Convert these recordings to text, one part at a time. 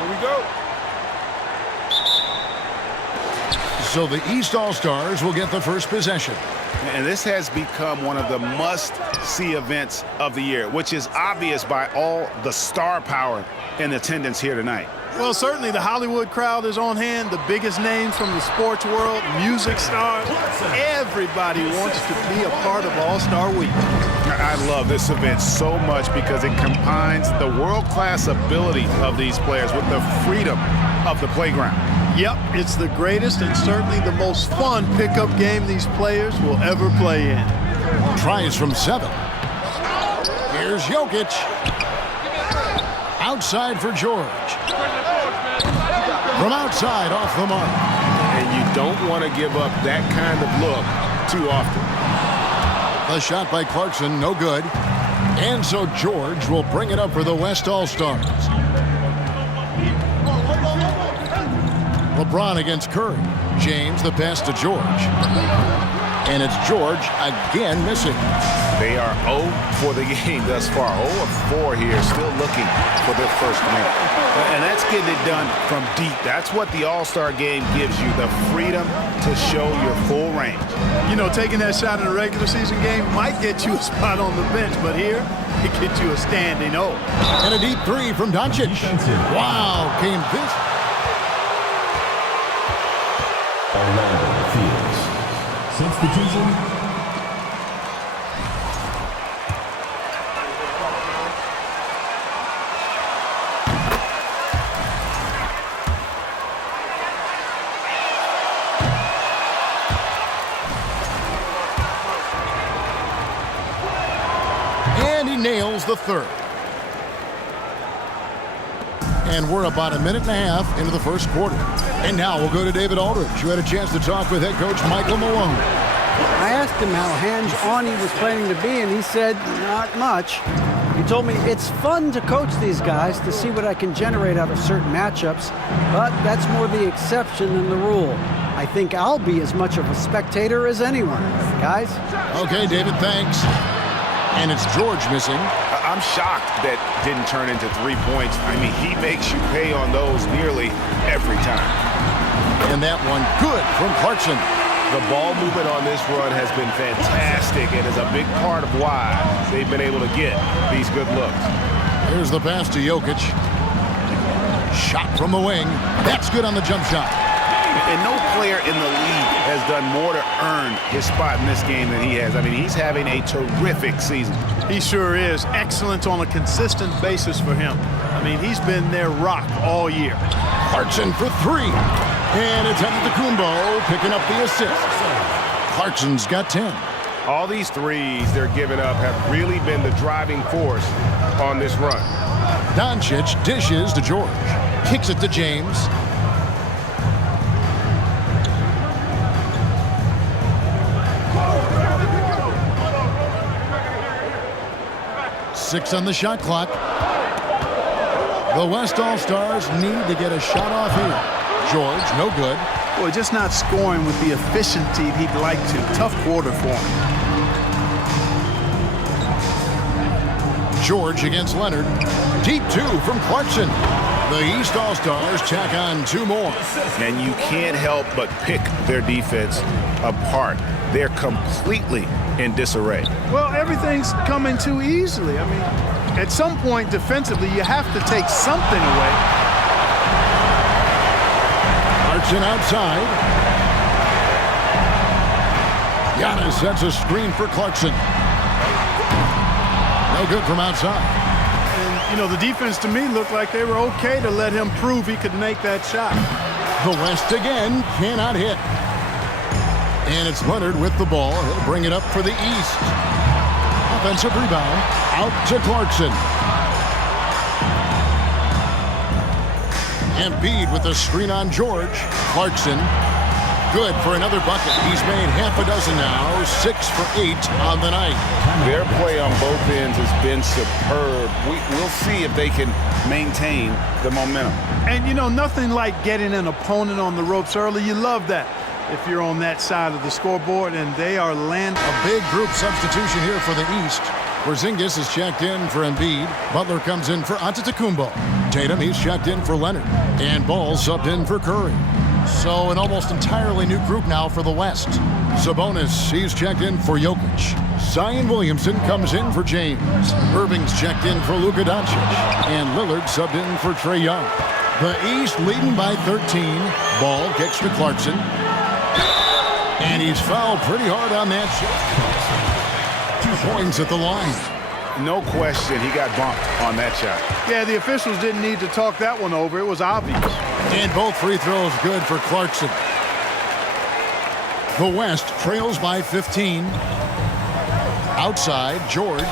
Here we go. So the East All-Stars will get the first possession. And this has become one of the must-see events of the year, which is obvious by all the star power in attendance here tonight. Well, certainly the Hollywood crowd is on hand, the biggest names from the sports world, music stars. Everybody wants to be a part of All-Star Week. I love this event so much because it combines the world-class ability of these players with the freedom of the playground. Yep, it's the greatest and certainly the most fun pickup game these players will ever play in. Tries from 7. Here's Jokic. Outside for George. From outside, off the mark. And you don't want to give up that kind of look too often. The shot by Clarkson, no good. And so George will bring it up for the West All-Stars. LeBron against Curry. James, the pass to George. And it's George again missing. They are 0 for the game thus far. 0 of 4 here, still looking for their first win. And that's getting it done from deep. That's what the All-Star game gives you, the freedom to show your full range. You know, taking that shot in a regular season game might get you a spot on the bench, but here, it gets you a standing O. And a deep 3 from Doncic. Wow, came this. Orlando Fields. Substitution. And he nails the third. And we're about a minute and a half into the first quarter. And now we'll go to David Aldridge, who had a chance to talk with head coach Michael Malone. I asked him how hands-on he was planning to be, and he said, not much. He told me it's fun to coach these guys to see what I can generate out of certain matchups, but that's more the exception than the rule. I think I'll be as much of a spectator as anyone. Guys? Okay, David, thanks. And it's George missing. I'm shocked that didn't turn into 3 points. I mean, he makes you pay on those nearly every time. And that one good from Clarkson. The ball movement on this run has been fantastic and is a big part of why they've been able to get these good looks. Here's the pass to Jokic. Shot from the wing. That's good on the jump shot. And no player in the league has done more to earn his spot in this game than he has. I mean, he's having a terrific season. He sure is. Excellent on a consistent basis for him. I mean, he's been their rock all year. Clarkson for 3. And it's Antetokounmpo picking up the assist. Clarkson's got 10. All these threes they're giving up have really been the driving force on this run. Doncic dishes to George. Kicks it to James. Six on the shot clock. The West All-Stars need to get a shot off here. George, no good. Boy, just not scoring with the efficiency he'd like to. Tough quarter for him. George against Leonard. Deep 2 from Clarkson. The East All-Stars tack on 2 more. And you can't help but pick their defense apart. They're completely in disarray. Well, everything's coming too easily. I mean, at some point defensively, you have to take something away. Clarkson outside. Giannis sets a screen for Clarkson. No good from outside. And, you know, the defense to me looked like they were okay to let him prove he could make that shot. The West again cannot hit. And it's Leonard with the ball. He'll bring it up for the East. Offensive rebound. Out to Clarkson. Embiid with the screen on George. Clarkson. Good for another bucket. He's made half a dozen now. 6 for 8 on the night. Their play on both ends has been superb. We'll see if they can maintain the momentum. And, you know, nothing like getting an opponent on the ropes early. You love that if you're on that side of the scoreboard, and they are landing. A big group substitution here for the East. Porzingis is checked in for Embiid. Butler comes in for Antetokounmpo. Tatum, he's checked in for Leonard. And Ball subbed in for Curry. So an almost entirely new group now for the West. Sabonis, he's checked in for Jokic. Zion Williamson comes in for James. Irving's checked in for Luka Doncic. And Lillard subbed in for Trae Young. The East leading by 13. Ball kicks to Clarkson. And he's fouled pretty hard on that shot. 2 points at the line. No question, he got bumped on that shot. Yeah, the officials didn't need to talk that one over. It was obvious. And both free throws good for Clarkson. The West trails by 15. Outside, George.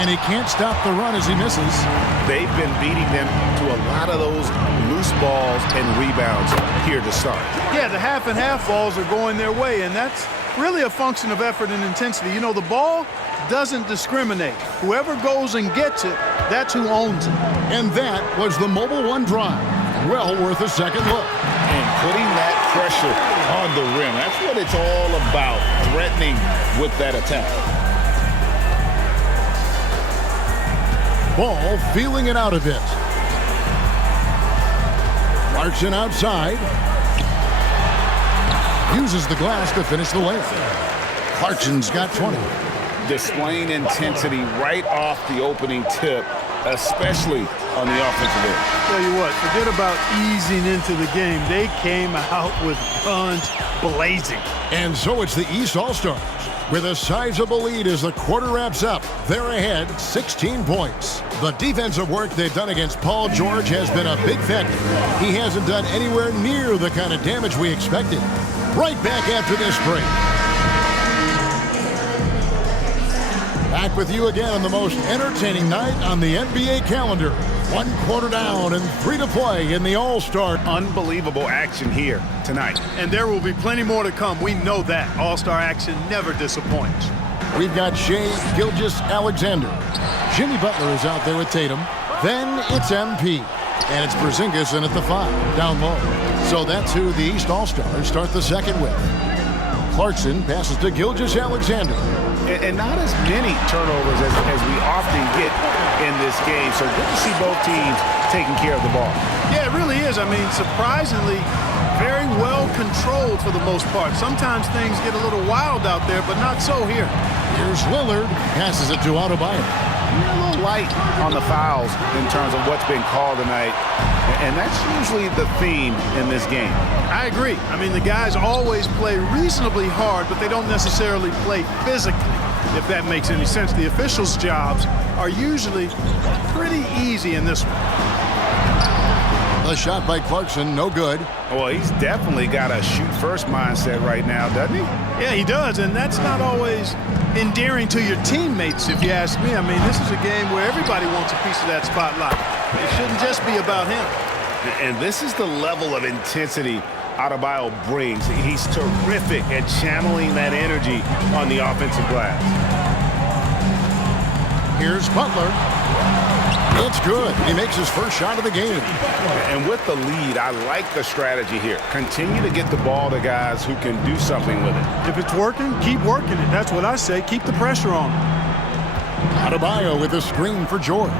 And he can't stop the run as he misses. They've been beating them to a lot of those loose balls and rebounds here to start. Yeah, the half and half balls are going their way, and that's really a function of effort and intensity. You know, the ball doesn't discriminate. Whoever goes and gets it, that's who owns it. And that was the Mobile One drive. Well worth a second look. And putting that pressure on the rim. That's what it's all about, threatening with that attack. Ball feeling it out a bit. Clarkson outside. Uses the glass to finish the layup. Clarkson's got 20. Displaying intensity right off the opening tip, especially on the offensive end. Tell you what, forget about easing into the game. They came out with guns blazing. And so it's the East All-Stars with a sizable lead as the quarter wraps up. They're ahead 16 points. The defensive work they've done against Paul George has been a big factor. He hasn't done anywhere near the kind of damage we expected. Right back after this break. Back with you again on the most entertaining night on the NBA calendar. 1 quarter down and 3 to play in the All-Star. Unbelievable action here tonight. And there will be plenty more to come. We know that. All-Star action never disappoints. We've got Shai Gilgeous-Alexander. Jimmy Butler is out there with Tatum. Then it's MP. And it's Porzingis in at the 5, down low. So that's who the East All-Stars start the second with. Clarkson passes to Gilgeous-Alexander. And not as many turnovers as we often get in this game. So good to see both teams taking care of the ball. Yeah, it really is. I mean, surprisingly, very well controlled for the most part. Sometimes things get a little wild out there, but not so here. Here's Lillard. Passes it to Adebayo. A little light on the fouls in terms of what's been called tonight. And that's usually the theme in this game. I agree. I mean, the guys always play reasonably hard, but they don't necessarily play physically, if that makes any sense. The officials' jobs are usually pretty easy in this one. The shot by Clarkson, no good. Well, he's definitely got a shoot-first mindset right now, doesn't he? Yeah, he does, and that's not always endearing to your teammates, if you ask me. I mean, this is a game where everybody wants a piece of that spotlight. It shouldn't just be about him. And this is the level of intensity Adebayo brings. He's terrific at channeling that energy on the offensive glass. Here's Butler. It's good. He makes his first shot of the game. And with the lead, I like the strategy here. Continue to get the ball to guys who can do something with it. If it's working, keep working it. That's what I say. Keep the pressure on him. Adebayo with a screen for George.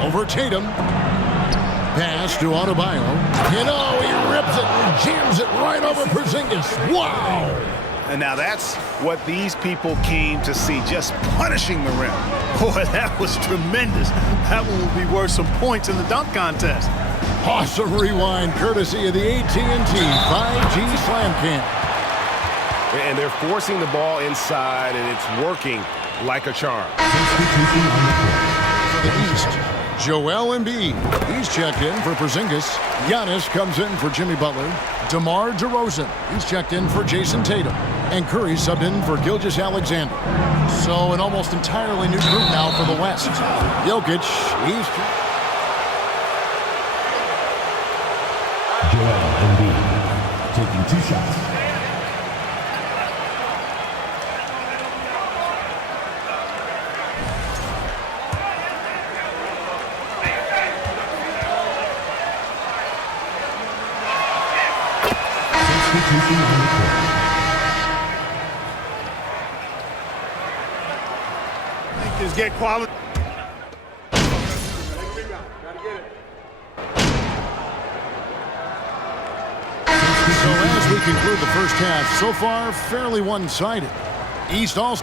Over Tatum. Pass to Adebayo. You know, he rips it and jams it right over Porzingis. Wow! And now that's what these people came to see, just punishing the rim. Boy, that was tremendous. That one will be worth some points in the dunk contest. Awesome rewind, courtesy of the AT&T 5G Slam Cam. And they're forcing the ball inside, and it's working like a charm. For the East, Joel Embiid. He's checked in for Porzingis. Giannis comes in for Jimmy Butler. DeMar DeRozan. He's checked in for Jason Tatum. And Curry subbed in for Gilgeous-Alexander. So an almost entirely new group now for the West. Jokic, he's... Joel Embiid taking 2 shots. get quality. So as we conclude the first half, so far fairly one-sided. East all.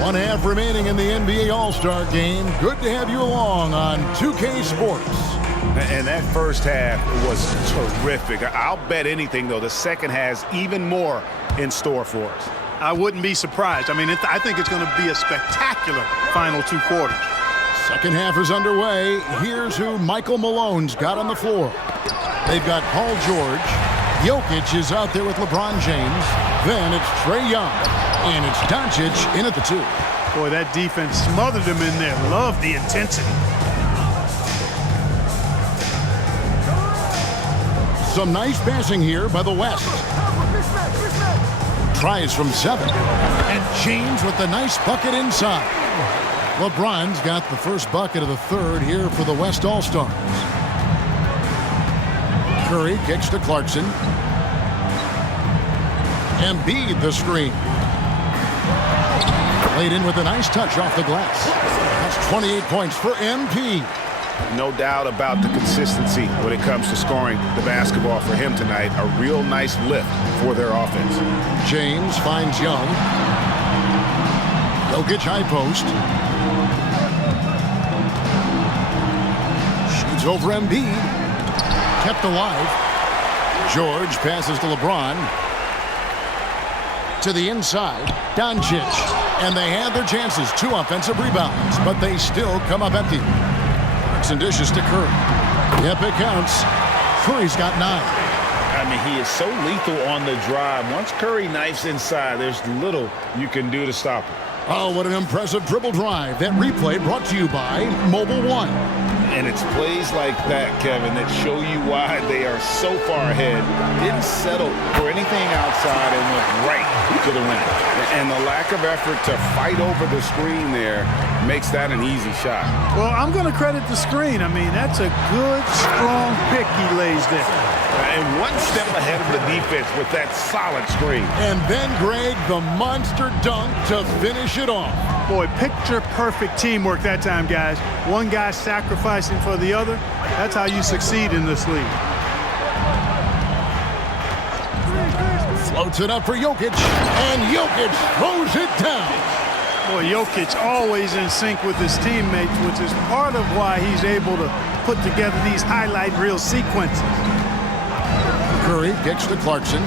One half remaining in the NBA All-Star Game. Good to have you along on 2K Sports. And that first half was terrific. I'll bet anything, though, the second has even more in store for us. I wouldn't be surprised. I mean, I think it's going to be a spectacular final 2 quarters. Second half is underway. Here's who Michael Malone's got on the floor. They've got Paul George. Jokic is out there with LeBron James. Then it's Trae Young. And it's Doncic in at the 2. Boy, that defense smothered him in there. Love the intensity. Some nice passing here by the West. Tries from 7. And James with the nice bucket inside. LeBron's got the first bucket of the third here for the West All-Stars. Curry kicks to Clarkson. Embiid the screen. Laid in with a nice touch off the glass. That's 28 points for MP. No doubt about the consistency when it comes to scoring the basketball for him tonight. A real nice lift for their offense. James finds Young. Jokic high post. Shoots over Embiid. Kept alive. George passes to LeBron. To the inside. Doncic. And they had their chances. 2 offensive rebounds. But they still come up empty. Clarkson dishes to Curry. Yep, it counts. Curry's got 9. I mean, he is so lethal on the drive. Once Curry knifes inside, there's little you can do to stop him. Oh, what an impressive dribble drive. That replay brought to you by Mobile One. And it's plays like that, Kevin, that show you why they are so far ahead. Didn't settle for anything outside and went right to the rim. And the lack of effort to fight over the screen there makes that an easy shot. Well, I'm going to credit the screen. I mean, that's a good, strong pick he lays there. And one step ahead of the defense with that solid screen. And then, Greg, the monster dunk to finish it off. Boy, picture-perfect teamwork that time, guys. One guy sacrificing for the other. That's how you succeed in this league. Floats it up for Jokic, and Jokic throws it down. Boy, Jokic always in sync with his teammates, which is part of why he's able to put together these highlight reel sequences. Curry kicks to Clarkson.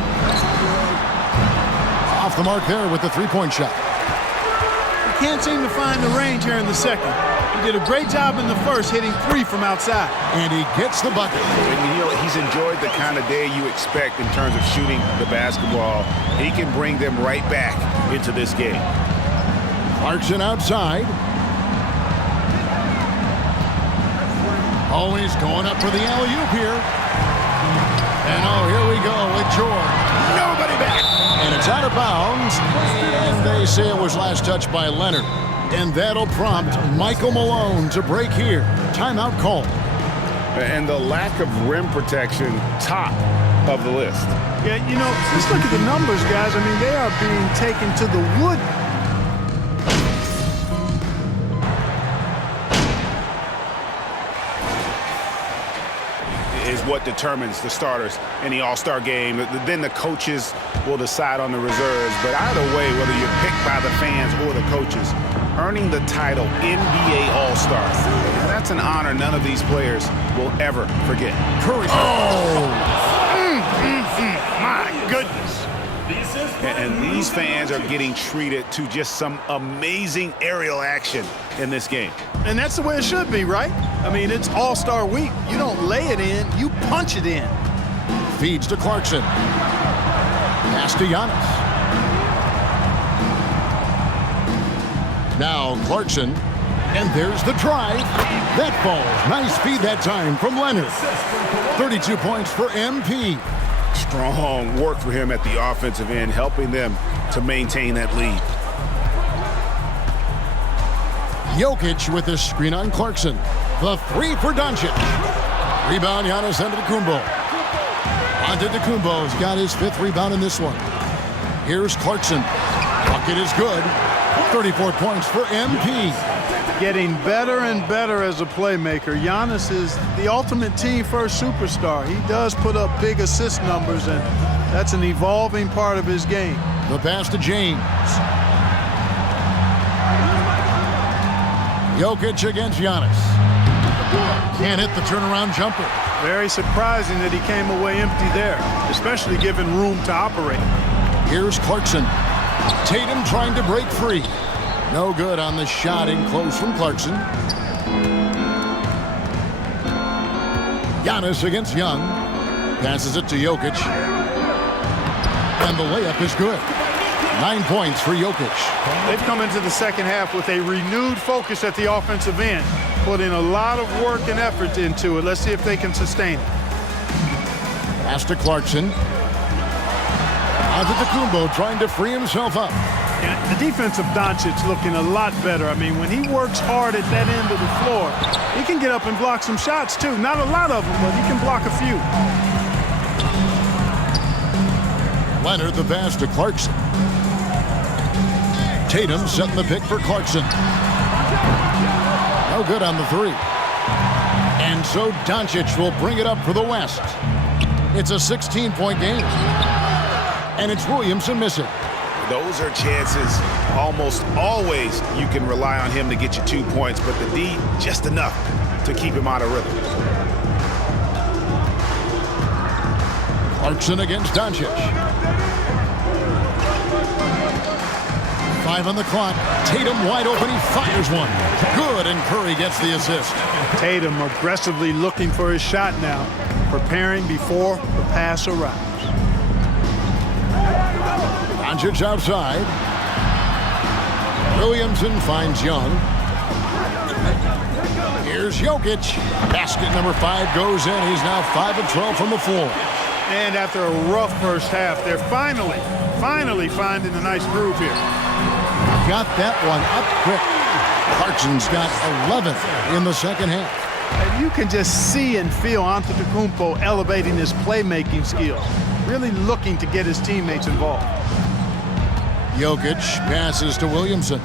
Off the mark there with the three-point shot. He can't seem to find the range here in the second. He did a great job in the first, hitting 3 from outside. And he gets the bucket. And, you know, he's enjoyed the kind of day you expect in terms of shooting the basketball. He can bring them right back into this game. Clarkson outside. Always going up for the alley-oop here. And oh, here we go with George. Nobody back. And it's out of bounds. And they say it was last touched by Leonard. And that'll prompt Michael Malone to break here. Timeout call. And the lack of rim protection, top of the list. Yeah, you know, just look at the numbers, guys. I mean, they are being taken to the wood. Is what determines the starters in the All-Star game. Then the coaches will decide on the reserves. But either way, whether you're picked by the fans or the coaches, earning the title NBA All-Star, that's an honor none of these players will ever forget. Curry. Oh! My goodness. And these fans are getting treated to just some amazing aerial action in this game. And that's the way it should be, right? I mean, it's All-Star Week. You don't lay it in, you punch it in. Feeds to Clarkson. Pass to Giannis. Now Clarkson And there's the drive. That falls. Nice feed that time from Leonard. 32 points for MP. Strong work for him at the offensive end, helping them to maintain that lead. Jokic with a screen on Clarkson. The three for Doncic. Rebound, Giannis Antetokounmpo. Antetokounmpo's got his 5th rebound in this one. Here's Clarkson. Bucket is good. 34 points for MP. Getting better and better as a playmaker. Giannis is the ultimate team-first superstar. He does put up big assist numbers, and that's an evolving part of his game. The pass to James. Jokic against Giannis. Can't hit the turnaround jumper. Very surprising that he came away empty there, especially given room to operate. Here's Clarkson. Tatum trying to break free. No good on the shot in close from Clarkson. Giannis against Young. Passes it to Jokic. And the layup is good. 9 points for Jokic. They've come into the second half with a renewed focus at the offensive end, putting a lot of work and effort into it. Let's see if they can sustain it. Pass to Clarkson. Antetokounmpo trying to free himself up. And the defense of Doncic looking a lot better. I mean, when he works hard at that end of the floor, he can get up and block some shots too. Not a lot of them, but he can block a few. Leonard the pass to Clarkson. Tatum setting the pick for Clarkson. No good on the three. And so Doncic will bring it up for the West. It's a 16-point game. And it's Williamson missing. Those are chances almost always you can rely on him to get you 2 points, but the D just enough to keep him out of rhythm. Clarkson against Doncic. 5 on the clock. Tatum wide open. He fires one. Good, and Curry gets the assist. Tatum aggressively looking for his shot now, preparing before the pass arrives. Doncic outside. Williamson finds Young. Here's Jokic. Basket number 5 goes in. He's now 5 of 12 from the floor. And after a rough first half, they're finally finding a nice groove here. Got that one up quick. Clarkson's got 11 in the second half. And you can just see and feel Antetokounmpo elevating his playmaking skills, really looking to get his teammates involved. Jokic passes to Williamson.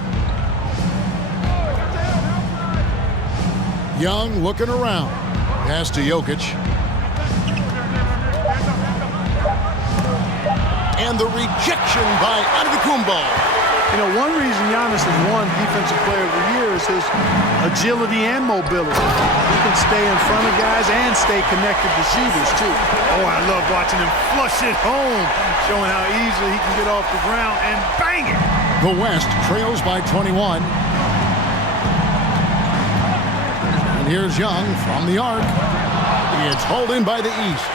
Young looking around. Pass to Jokic. And the rejection by Antetokounmpo. You know, one reason Giannis has won Defensive Player of the Year is his agility and mobility. He can stay in front of guys and stay connected to shooters, too. Oh, I love watching him flush it home, showing how easily he can get off the ground and bang it. The West trails by 21. And here's Young from the arc. It's holding by the East.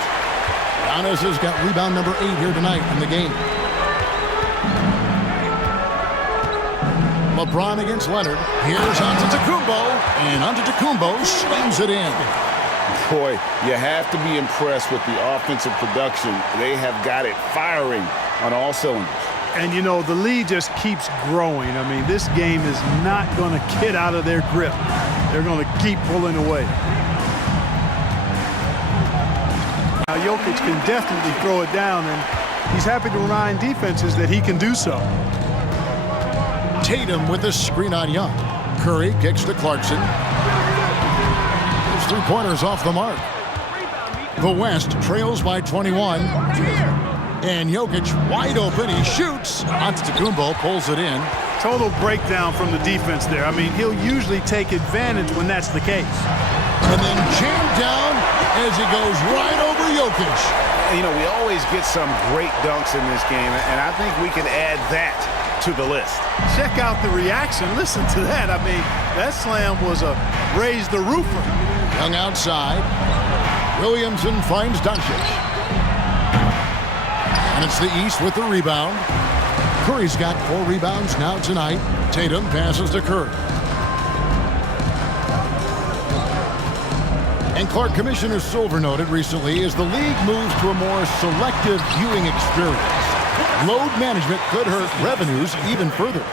Giannis has got rebound number 8 here tonight in the game. LeBron against Leonard. Here's Antetokounmpo, and Antetokounmpo slams it in. Boy, you have to be impressed with the offensive production. They have got it firing on all cylinders. And, you know, the lead just keeps growing. I mean, this game is not going to get out of their grip. They're going to keep pulling away. Now, Jokic can definitely throw it down, and he's happy to remind defenses that he can do so. Tatum with a screen on Young. Curry kicks to Clarkson. His 3-pointers off the mark. The West trails by 21. And Jokic wide open. He shoots. Antetokounmpo pulls it in. Total breakdown from the defense there. I mean, he'll usually take advantage when that's the case. And then jammed down as he goes right over Jokic. You know, we always get some great dunks in this game, and I think we can add that to the list. Check out the reaction. Listen to that. I mean, that slam was a raise the roofer. Young outside. Williamson finds Doncic. And it's the East with the rebound. Curry's got 4 rebounds now tonight. Tatum passes to Curry. And Clark, Commissioner Silver noted recently as the league moves to a more selective viewing experience, load management could hurt revenues even further.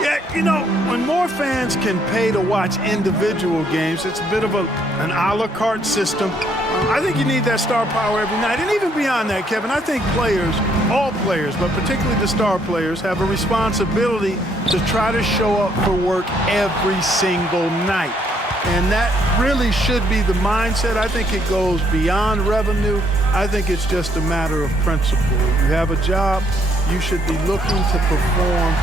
Yeah, you know, when more fans can pay to watch individual games, it's a bit of an a la carte system. I think you need that star power every night. And even beyond that, Kevin, I think players, all players, but particularly the star players, have a responsibility to try to show up for work every single night. And that really should be the mindset. I think it goes beyond revenue. I think it's just a matter of principle. If you have a job, you should be looking to perform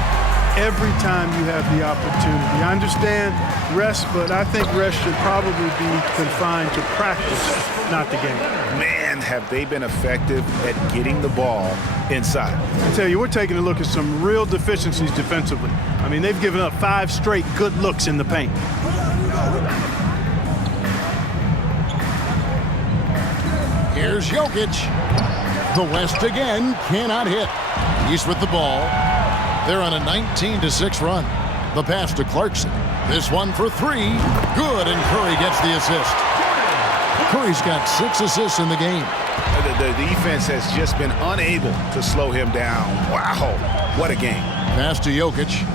every time you have the opportunity. I understand rest, but I think rest should probably be confined to practice, not the game. Man, have they been effective at getting the ball inside. I tell you, we're taking a look at some real deficiencies defensively. I mean, they've given up 5 straight good looks in the paint. Here's Jokic. The West again cannot hit. East with the ball. They're on a 19-6 run. The pass to Clarkson. This one for 3. Good, and Curry gets the assist. Curry's got 6 assists in the game. The defense has just been unable to slow him down. Wow, what a game. Pass to Jokic.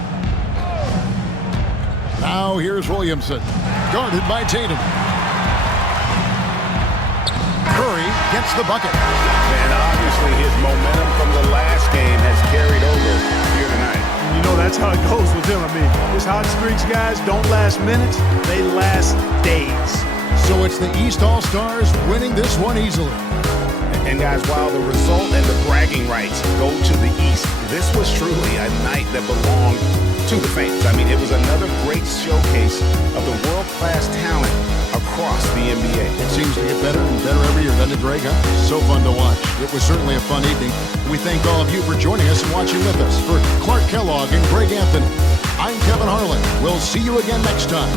Now here's Williamson. Guarded by Tatum. Curry gets the bucket. And obviously his momentum from the last game has carried over here tonight. You know, that's how it goes with him. I mean, his hot streaks, guys, don't last minutes. They last days. So it's the East All-Stars winning this one easily. And guys, while the result and the bragging rights go to the East, this was truly a night that belonged to the fans. I mean, it was another great showcase of the world-class talent across the NBA. It seems to get better and better every year, doesn't it, Greg? Huh? So fun to watch. It was certainly a fun evening. We thank all of you for joining us and watching with us. For Clark Kellogg and Greg Anthony, I'm Kevin Harlan. We'll see you again next time.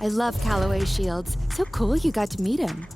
I love Callaway Shields. So cool you got to meet him.